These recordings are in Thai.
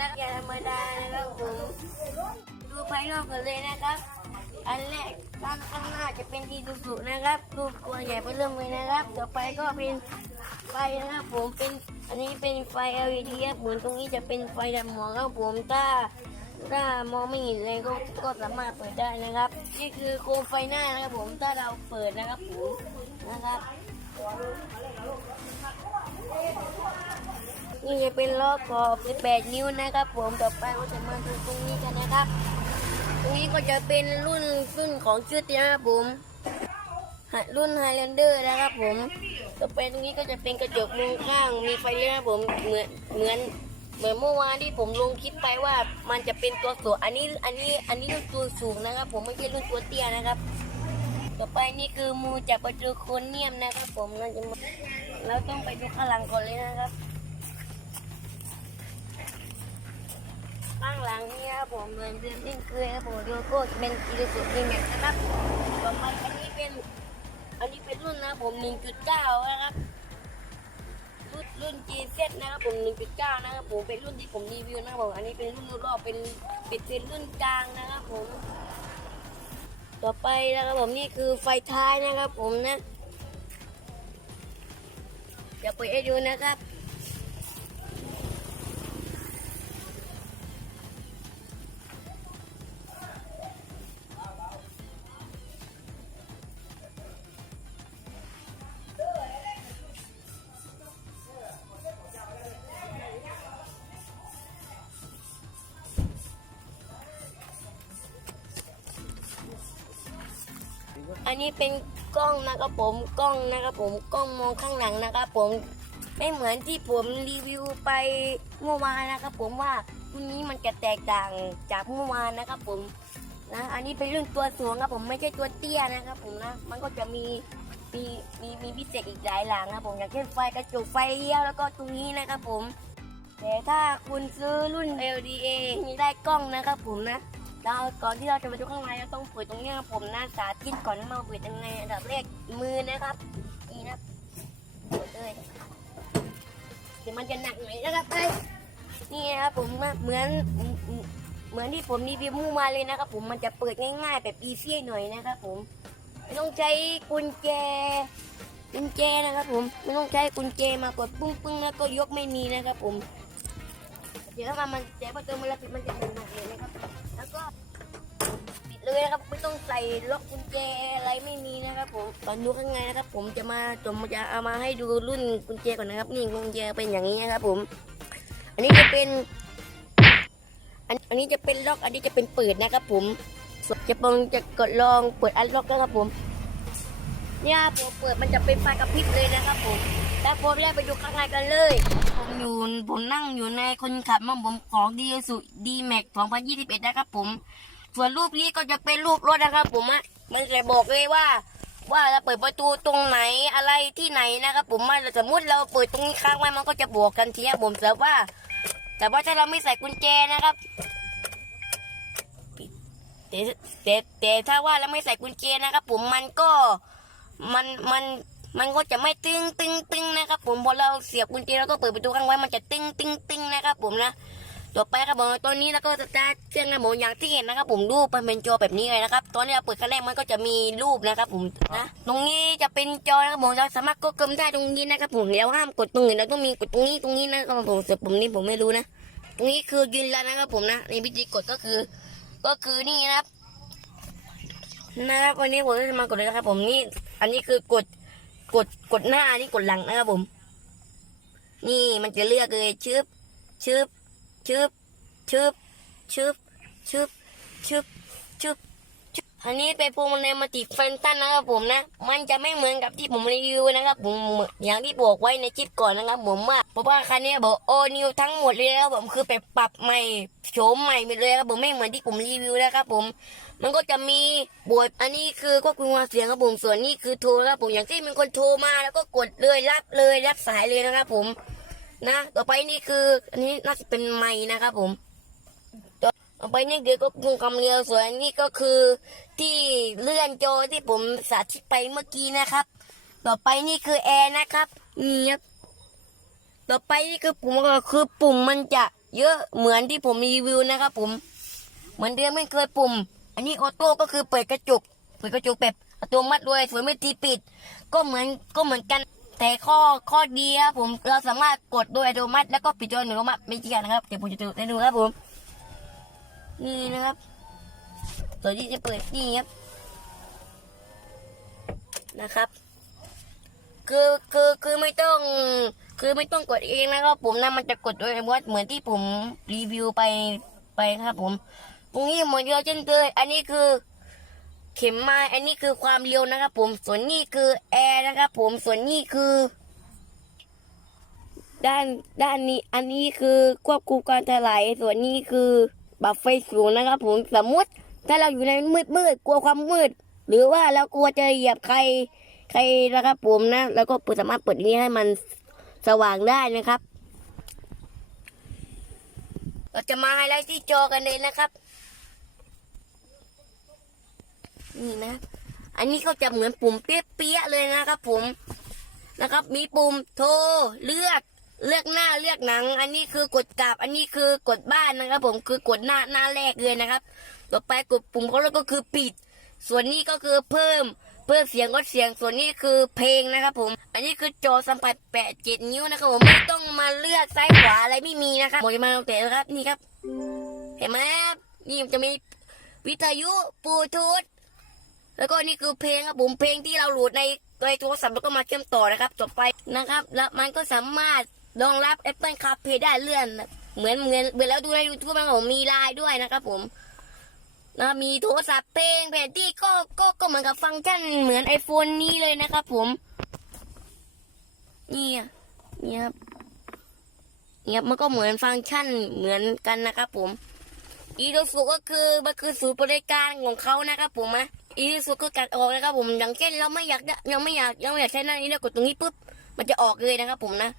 นะครับอย่าธรรมดานะครับผมดูภายนอกกันเลยนะครับ อันแรกด้านข้างหน้าจะเป็นดีสุสุนะครับรูปตัวใหญ่ไปเริ่มเลยนะครับ ต่อไปก็เป็นไฟนะครับผมเป็นอันนี้เป็นไฟ LED ครับผมตรงนี้จะเป็นไฟดำหมอกครับผมถ้าถ้ามองไม่เห็นเลยก็ก็สามารถเปิดได้นะครับ นี่คือโคมไฟหน้านะครับผมถ้าเราเปิดนะครับผมนะครับ นี่จะเป็นล้อขอบ18นิ้วนะครับ ผมต่อไปก็จะมาดูตรงนี้กันนะครับ ตรงนี้ก็จะเป็นรุ่นรุ่นของชุดนะครับผมรุ่นไฮแลนเดอร์นะครับ ผมต่อไปตรงนี้ก็จะเป็นกระจกมองข้างมีไฟเลี้ยนะครับผมเหมือนเหมือนเหมือนเมื่อวานที่ผมลงคลิปไปว่ามันจะเป็นตัวสูงอันนี้อันนี้อันนี้รุ่นตัวสูงนะครับ ผมไม่ใช่รุ่นตัวเตี้ยนะครับ ต่อไปนี่คือมูจากประตูโครเนียมนะครับ ผมเราจะมาเราต้องไปดูข้างหลังก่อนเลยนะครับ ข้างหลังนี่ครับผมเหมือนเดิมที่เคยครับผมโลโก้เป็นอีลิสุดีแม็กนะครับต่อไปอันนี้เป็น อันนี้เป็นรุ่นนะครับผม1.9นะครับ รุ่นรุ่น GZ นะครับผม1.9นะครับผมเป็นรุ่นที่ผมรีวิวนะครับผมอันนี้เป็นรุ่นรอบเป็นเป็นเป็นรุ่นกลางนะครับผม ต่อไปนะครับผมนี่คือไฟท้ายนะครับผมนะเดี๋ยวเปิดให้ดูนะครับ อันนี้เป็นกล้องนะครับผมกล้องนะครับผมกล้องมองข้างหลังนะครับผมไม่เหมือนที่ผมรีวิวไปเมื่อวานนะครับ ผมว่ารุ่นนี้มันจะแตกต่างจากเมื่อวานนะครับ ผมนะอันนี้เป็นเรื่องตัวสูงครับผมไม่ใช่ตัวเตี้ยนะครับ ผมนะมันก็จะมีมีมีมีพิเศษอีกหลายหลังนะครับผมอย่างเช่นไฟกระจกไฟเลี้ยวแล้วก็ตรงนี้นะครับผมแต่ถ้าคุณซื้อรุ่น LDA นี่ได้กล้องนะครับผมนะ เราก่อนที่เราจะไปดูข้างในเราต้องเปิดตรงนี้ครับผมนะสาธิตก่อนว่ามาเปิดยังไงอันดับแรกมือนะครับนี่นะเปิดเลยเดี๋ยวมันจะหนักหน่อยนะครับไปนี่นะครับผมนะเหมือนเหมือนที่ผมรีวิวมู่มาเลยนะครับ ผมมันจะเปิดง่ายๆแบบอีซี่หน่อยนะครับ ผมไม่ต้องใช้กุญแจกุญแจนะครับ ผมไม่ต้องใช้กุญแจมากดปุ้งปึ้งแล้วก็ยกไม่มีนะครับ ผม ดี๋ยวถ้ามันเดี๋ยวพอเจอมันแล้วปิดมันจะหนักเลยนะครับ แล้วก็ปิดเลยนะครับไม่ต้องใส่ล็อกกุญแจอะไรไม่มีนะครับผมตอนดูข้างในนะครับ ผมจะมาผมจะเอามาให้ดูรุ่นกุญแจก่อนนะครับ นี่กุญแจเป็นอย่างนี้นะครับ ผม อันนี้จะเป็นอันอันนี้จะเป็นล็อก อันนี้จะเป็นเปิดนะครับ ผมจะปองจะกดลองเปิดอันล็อกนะครับผม เนี่ยผมเปิดมันจะเป็นไฟกระพริบเลยนะครับผมแล้วผมแยกไปดูข้างในกันเลยผมอยู่ผมนั่งอยู่ในคนขับมั่งผมของดีสุดดีแม็ก2021 นะครับผม ส่วนรูปนี้ก็จะเป็นรูปรถนะครับ ผมอะมันจะบอกเลยว่า ว่าเราเปิดประตูตรงไหนอะไรที่ไหนนะครับ ผมว่าสมมติเราเปิดตรงนี้ค้างไว้มันก็จะบอกกันทีนี้ผมแต่ว่า แต่ว่าถ้าเราไม่ใส่กุญแจนะครับแต่แต่แต่ถ้าว่าเราไม่ใส่กุญแจนะครับ ผมมันก็ มันมันมันก็จะไม่ตึงตึงตึงนะครับผมพอเราเสียบกุญแจแล้วก็เปิดประตูข้างไว้มันจะตึงตึงตึงนะครับผมนะต่อไปครับผมตอนนี้แล้วก็จะจะเครื่องนะผมอย่างที่เห็นนะครับ ผมรูปมันเป็นจอแบบนี้เลยนะครับ ตอนนี้เราเปิดครั้งแรกมันก็จะมีรูปนะครับ ผมนะตรงนี้จะเป็นจอนะครับผมเราสามารถกดกิมได้ตรงนี้นะครับ ผมแล้วห้ามกดตรงอื่นเราต้องมีกดตรงนี้ตรงนี้นะครับผมส่วนผมนี่ผมไม่รู้นะตรงนี้คือยืนยันนะครับผมนะในวิธีกดก็คือ ก็คือนี่นะครับนะครับวันนี้ผมจะมากดเลยนะครับ ผมนี่ อันนี้คือกดกดกดหน้านี่กดหลังนะครับผม นี่มันจะเลือกเลยชึบชึบชึบชึบชึบชึบชึบ อันนี้เป็นพวงมาลัยมัลติฟังก์ชันนะครับผมนะ มันจะไม่เหมือนกับที่ผมรีวิวนะครับผมอย่างที่บอกไว้ในคลิปก่อนนะครับผมว่าเพราะว่าคันนี้บอกโอนิวทั้งหมดเลยนะครับผมคือไปปรับใหม่โฉมใหม่ไปเลยครับผมไม่เหมือนที่ผมรีวิวนะครับผม มันก็จะมีบทอันนี้คือควบคุมเสียงครับผมส่วนนี้คือโทรครับผมอย่างที่มีคนโทรมาแล้วก็กดเลยรับเลยรับสายเลยนะครับผมนะ ต่อไปนี่คืออันนี้น่าจะเป็นไม้นะครับผม ต่อต่อไปนี่คือควบคุมความเร็วส่วนอันนี้ก็คือที่เลื่อนจอที่ผมสาธิตไปเมื่อกี้นะครับ ต่อไปนี่คือแอร์นะครับนี่ครับต่อไปนี่คือปุ่มก็คือปุ่มมันจะเยอะเหมือนที่ผมรีวิวนะครับ ผม เหมือนเดิมไม่เคยปุ่ม อันนี้ออโต้ก็คือเปิดกระจกเปิดกระจกแบบอัตโนมัติด้วยส่วนไม่ทีปิด ก็เหมือนก็เหมือนกัน แต่ข้อข้อดีครับผมเราสามารถกดโดยอัตโนมัติแล้วก็ปิดโดยอัตโนมัติไม่เกี่ยวนะครับเดี๋ยวผมจะดูให้ดูครับผม นี่นะครับตัวที่จะเปิดนี่ครับ นะครับ คือคือคือไม่ต้อง คือไม่ต้องกดเองนะครับผมนะมันจะกดโดยอัตโนมัติเหมือนที่ผมรีวิวไปไปครับ ผม ตรงนี้เหมือนเดียวเช่นเคยอันนี้คือเข็มไม้อันนี้คือความเร็วนะครับ ผมส่วนนี้คือแอร์นะครับผมส่วนนี้คือ ด้านด้านนี้ อันนี้คือควบคุมการถลายส่วนนี้คือ บัฟไฟสูงนะครับ ผมสมมติถ้าเราอยู่ในมืดมืดกลัวความมืด หรือว่าเรากลัวจะเหยียบใครใครนะครับ ผมนะ แล้วก็สามารถเปิดนี้ให้มันสว่างได้นะครับ เราจะมาไฮไลท์ที่จอกันเลยนะครับนี่นะ อันนี้เขาจะเหมือนปุ่มเปี้ยๆเลยนะครับ ผมนะครับ มีปุ่มโทรเลือก เลือกหน้าเลือกหนัง อันนี้คือกดกลับ อันนี้คือกดบ้านนะครับ ผมคือกดหน้าหน้าแรกเลยนะครับ ต่อไปกดปุ่มเขาแล้วก็คือปิด ส่วนนี้ก็คือเพิ่มเพิ่มเสียงก็เสียงส่วนนี้คือเพลงนะครับ ผม อันนี้คือจอสัมผัสแปดเจ็ดนิ้วนะครับผมไม่ต้องมาเลือกซ้ายขวาอะไรไม่มีนะครับหมดมาตั้งแต่นะครับนี่ครับ เห็นไหมครับนี่มันจะมีวิทยุบลูทูธแล้วก็นี่คือเพลงครับผมเพลงที่เราโหลดในในโทรศัพท์แล้วก็มาเชื่อมต่อนะครับต่อไปนะครับ แล้วมันก็สามารถ รองรับ Apple CarPlay ได้เลื่อน เหมือนเหมือนเหมือนแล้วดูใน YouTube นะครับผมมีไลน์ด้วยนะครับผมนะมีโทรศัพท์เพลงแผนที่ก็ก็ก็เหมือนกับฟังก์ชันเหมือน iPhone นี้เลยนะครับผม นี่นี่ครับนี่ครับมันก็เหมือนฟังก์ชันเหมือนกันนะครับผมอีโดสุก็คือมันคือศูนย์บริการของเขานะครับผมนะอีโดสุคือการออกนะครับผมอย่างเช่นเราไม่อยากยังไม่อยากยังไม่อยากใช้หน้านี้แล้วกดตรงนี้ปุ๊บมันจะออกเลยนะครับผมนะ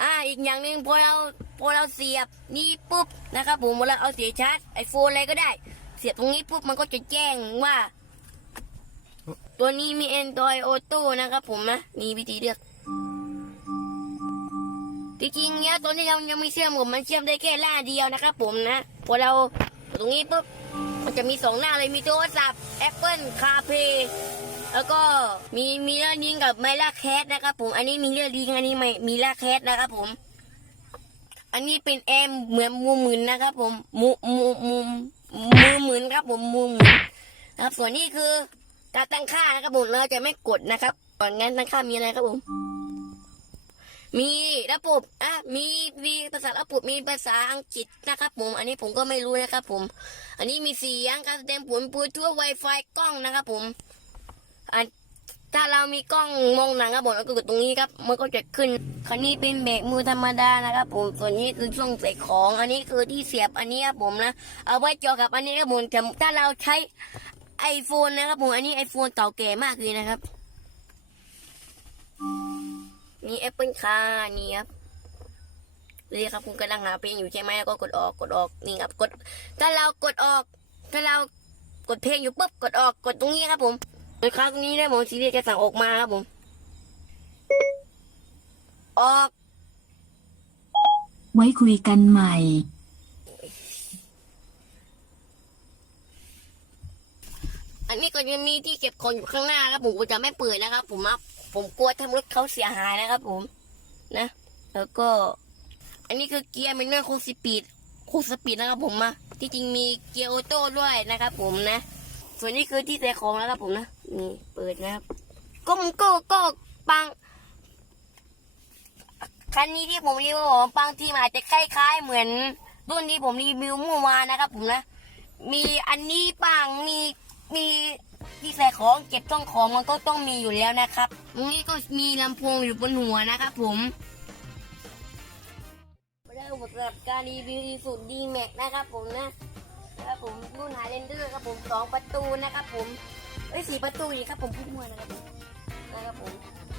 อ่าอีกอย่างหนึ่งพอเราพอเราเสียบนี่ปุ๊บนะครับผมเวลาเอาเสียชาร์จไอโฟนอะไรก็ได้ เสียบตรงนี้ปุ๊บมันก็จะแจ้งว่า ตัวนี้มี Android Auto นะครับผมนะนี่วิธีเลือกจริงๆเนี้ยตอนนี้ยังยังไม่เชื่อมผมมันเชื่อมได้แค่หน้าเดียวนะครับผมนะพอเราตรงนี้ปุ๊บมันจะมีสองหน้าเลยมีโทรศัพท์ Apple CarPlay แล้วก็มีมีเรื่องลิงกับไมล่าแคสนะครับ ผมอันนี้มีเรื่องลิงอันนี้ไม่มีล่าแคสนะครับ ผม อันนี้เป็นแอมเหมือนมูหมื่นนะครับ ผมมูมูมูมือหมื่นครับ ผมมือหมืนนะครับ ส่วนนี้คือการตั้งค่านะครับผมเราจะไม่กดนะครับก่อนงั้นตั้งค่ามีอะไรครับผมมีระบบอะมีมีภาษาระบบมีภาษาอังกฤษนะครับ ผม อันนี้ผมก็ไม่รู้นะครับ ผม อันนี้มีเสียงการแสดงผลบลูทูธไวไฟกล้องนะครับ ผม อันถ้าเรามีกล้องมองหนังครับผมแล้วก็กดตรงนี้ครับ มันก็จะขึ้น คันนี้เป็นเบรกมือธรรมดานะครับผม ส่วนนี้คือช่วงใส่ของ อันนี้คือที่เสียบอันนี้ครับผมนะ เอาไว้จอกับอันนี้ครับผมแต่ถ้าเราใช้ไอโฟนนะครับผม อันนี้ไอโฟนเก่าแก่มากเลยนะครับ นี่แอปเปิลคานี่ครับเลยครับคุณกำลังหาเพลงอยู่ใช่ไหมก็กดออกกดออกนี่ครับกด ถ้าเรากดออก ถ้าเรากดเพลงอยู่ปุ๊บกดออกกดตรงนี้ครับผม กดครั้งนี้ได้ผมซีรีส์จะสั่งออกมาครับผม ออก ไว้คุยกันใหม่ อันนี้ก็จะมีที่เก็บของอยู่ข้างหน้าครับผมก็จะไม่เปิดนะครับ ผมนะผมกลัวทำรถเขาเสียหายนะครับ ผม นะ แล้วก็ อันนี้คือเกียร์เมนนวลโคสปีดโคสปีดนะครับ ผมนะที่จริงมีเกียร์ออโต้ด้วยนะครับ ผมนะ ส่วนนี้คือที่ใส่ของนะครับผมนะ นี่เปิดนะครับก็มก็ก็ปัง คันนี้ที่ผมรีวิวผมบางทีมันอาจจะคล้ายๆ เหมือนรุ่นที่ผมรีวิวเมื่อวานนะครับ ผมนะ มีอันนี้ปังมีมีที่ใส่ของเก็บช่องของมันก็ต้องมีอยู่แล้วนะครับตรงนี้ก็มีลำโพงอยู่บนหัวนะครับ ผมเริ่มสำหรับการรีวิวสูตรดีแม็กนะครับ ผมนะ ครับผมรุ่นไฮเลนเดอร์ครับผมสองประตูนะครับผมเอ้ยสี่ประตูอีกครับผมพูดมั่วนะครับผมนะครับผม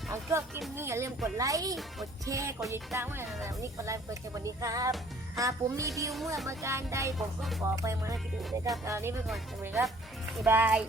เอาชอบคลิปนี้อย่าลืมกดไลค์กดแชร์กดติดตามไว้นะครับวันนี้กดไลค์กดแชร์สวัสดีครับหากผมรีวิวเมื่อประการใดผมก็ขอไปมาให้ที่อื่นเลยครับเอานี้ไปก่อนสวัสดีครับบ๊ายบาย